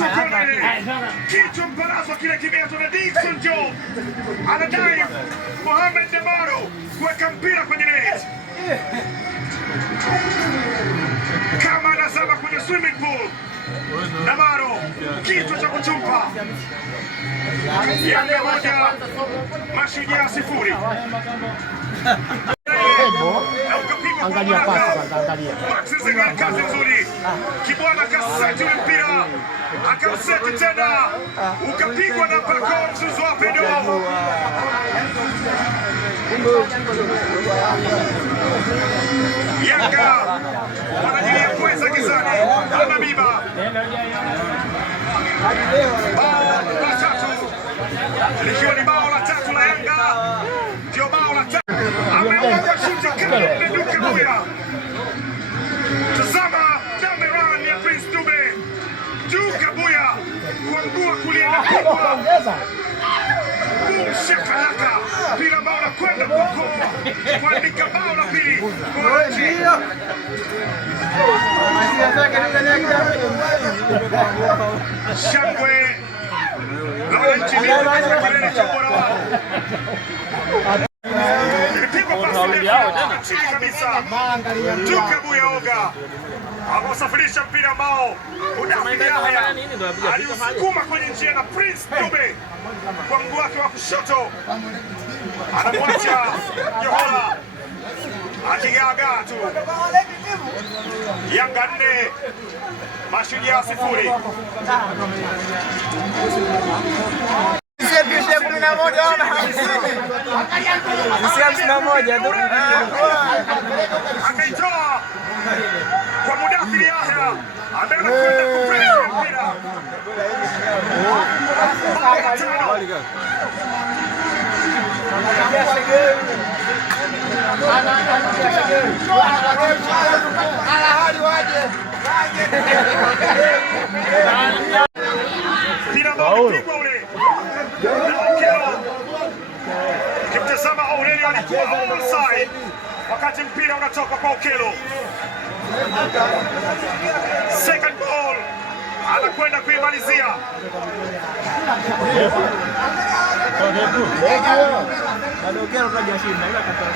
Anarushwa kona ile. Kichwa mparazo kile kimeanza na Dickson Job. Anadai Mohamed Damaro kuweka mpira kwenye net. Kama anazama kwenye swimming pool. Damaro kichwa cha kuchumpa. Yanga moja Mashujaa sifuri. Angalia pasi kwanza, angalia. Kazi nzuri. Kibwana kaseti ule mpira. Akaseti tena. Ukapigwa na Pacome Zouzoua Pedro. Yanga wanajilia kuweza gizani. Anabiba. Bao la tatu. Likiwa ni bao la tatu la Yanga. Ndio bao la tatu. Amewaga shuti kama Duke Buya. Tazama Dameron ya Prince Dube. Duke Buya kwa mguu wa kulia na kubwa. Shakalaka. Pila bao la kwenda kwako. Kuandika bao la pili. Shangwe. Na wananchi kwa kilele cha ubora wao. Chini kabisa Duke Buya Oga amesafirisha mpira ambao aliusukuma kwenye njia na Prince Dube kwa mguu wake wa kushoto, anamwacha Johora akigaagaa tu. Yanga 4 Mashujaa sifuri. Akaitoa kwa Mudathiri Yahya ambaye anakwenda kupress mpira. Kimtazama Aurelio alikuwa onside wakati mpira unatoka kwa Okello. Second ball anakwenda kuimalizia. Bado Okello kajashinda ila katoa.